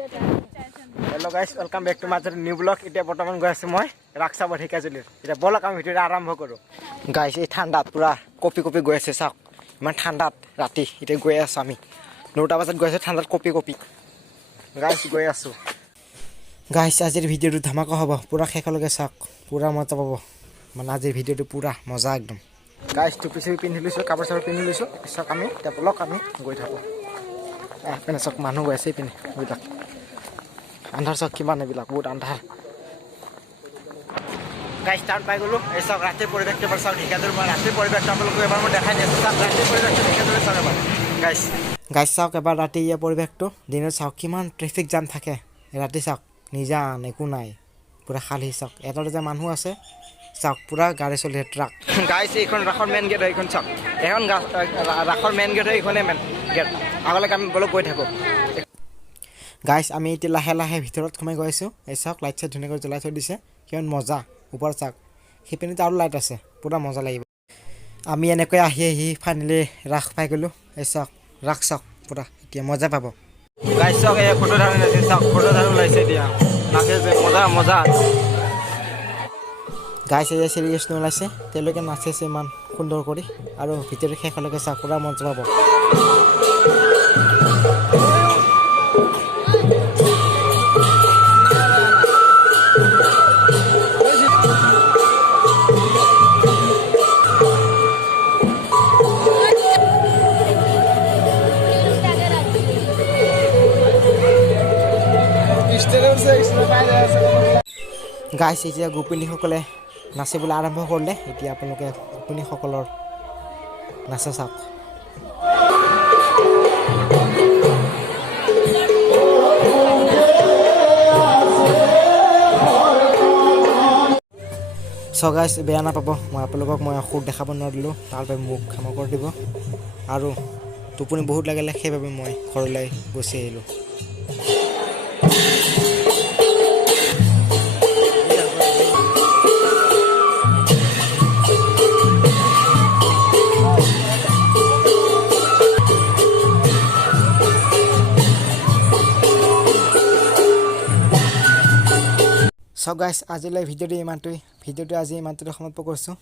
Hello guys, welcome back to my new vlog. এতিয়া বৰ্তমান গৈ আছো মই ৰাক্সাবৰ ঢেকাজুলিৰ। এতিয়া বলক আমি ভিডিঅ আৰম্ভ কৰো। গাইস এই ঠাণ্ডাত পুৰা কপি কপি গৈ আছে চাওক। ইমান ঠাণ্ডাত ৰাতি এতিয়া গৈ আছো আমি। 9টা বজাত গৈ আছো ঠাণ্ডাত কপি কপি। গাইস গৈ আছো। গাইস আজিৰ ভিডিঅটো ধামাকা হ'ব। পুৰা শেষলৈকে চাওক। পুৰা মজা পাব। মানে আজিৰ ভিডিঅটো পুৰা মজা একদম। গাইস টুপি চুপি পিন্ধি লৈছো, কাপোৰ চাপোৰ পিন্ধি লৈছো। চাওক আমি এতিয়া বলক আমি গৈ থাকো। এনে চাওক মানুহ গৈ আছে পিনে গৈ থাক। আন্ধাৰ চাওক কিমান এইবিলাক বহুত আন্ধাৰ। গাইস টাউন পাই গলো। এই চাওক ৰাতিৰ পৰিৱেশটো এবাৰ চাওক ঢেকাজুলিৰ মই ৰাতিৰ পৰিৱেশটো আপোনালোকক এবাৰ মই দেখাই দিছো। চাওক ৰাতিৰ পৰিৱেশটো ঢেকাজুলিৰ চাওক এবাৰ। গাইস চাওক এবাৰ ৰাতি এই পৰিৱেশটো দিনত চাওক কিমান ট্ৰেফিক জাম থাকে। ৰাতি চাওক নিজান একো নাই পুৰা খালী চাওক। এটা দুটা মানুহ আছে চাওক পুৰা গাড়ী চলি ট্ৰাক। গাইস এইখন ৰাখৰ মেইন গেট এইখন চাওক। এখন ৰাখৰ মেইন গেট এইখনে মেইন গেট। আগলৈকে আমি বলক গৈ থাকো। গাইস আমি এতিয়া লাহে লাহে ভিতৰত সোমাই গৈ আছো। এই চাওক লাইট চাইট ধুনীয়াকৈ জ্বলাই থৈ দিছে। কিমান মজা ওপৰত চাওক। সিপিনিতে আৰু লাইট আছে পুৰা মজা লাগিব। আমি এনেকৈ আহি আহি ফাইনেলি ৰাস পাই গলো। এই চাওক ৰাস চাওক পুৰা এতিয়া মজা পাব। গাইস চাওক এই ফটো ধাৰণ আছে চাওক ফটো ধাৰণ ওলাইছে দিয়া নাচে যে মজা মজা। গাইস এই চিৰিয়াছটো ওলাইছে তেওঁলোকে নাচিছে ইমান সুন্দৰ কৰি আৰু ভিতৰত শেষলৈকে চাওক পুৰা মজা পাব। গাইস এতিয়া গোপিনীসকলে নাচিবলৈ আৰম্ভ কৰিলে। এতিয়া আপোনালোকে গোপিনীসকলৰ নাচা চাওক। চ' গাইস বেয়া নাপাব মই আপোনালোকক মই সুৰ দেখাব নোৱাৰিলোঁ তাৰ বাবে মোক ক্ষমা কৰি দিব। আৰু টোপনি বহুত লাগিলে সেইবাবে মই ঘৰলৈ গুচি আহিলোঁ। চ' গাইস আজিলৈ ভিডিঅ'টো আজি ইমানটোৱে সমাপ্ত কৰিছোঁ।